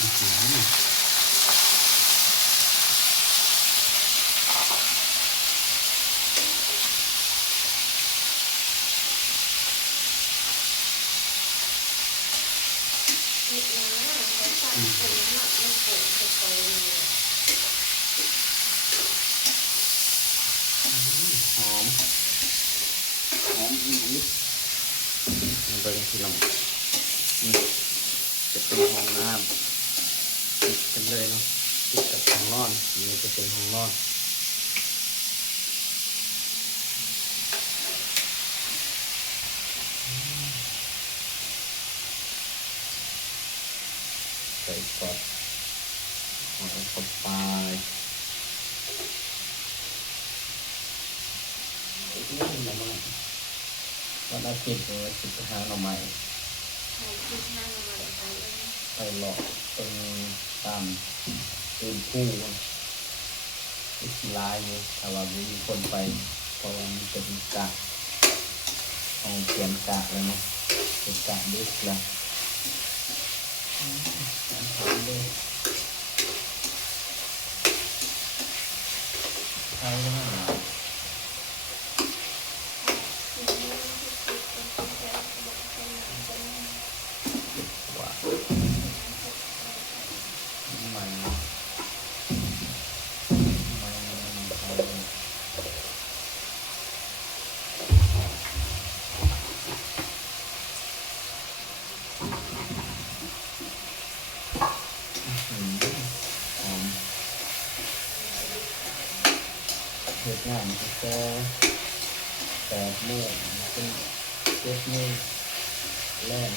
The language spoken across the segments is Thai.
มันเป็นที่ลำจะเป็นห้องน้ำติดกันเลยเนาะติดกับห้องนอนนี่จะเป็นห้องนอนใส่กอดหอยเข้าไปนี่หน่อไม้วันอาทิตย์เราจะไปหาหน่อไม้ไปหลอกตรงตามตื่นผู้อีกลายอยู่แต่ว่ามีคนไปเพราะว่ามันเป็นกะเอาเปลี่ยนกะเลยเนาะเป็นกะดึกแล้วใช่ไหมเหตุงานแค่8 โมงเป็น7 โมงแรง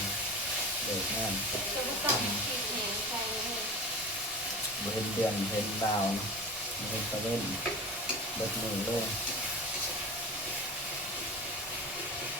เดินงานเห็นเดือนเห็นดาวเห็นตะเวนเบิดมือเลย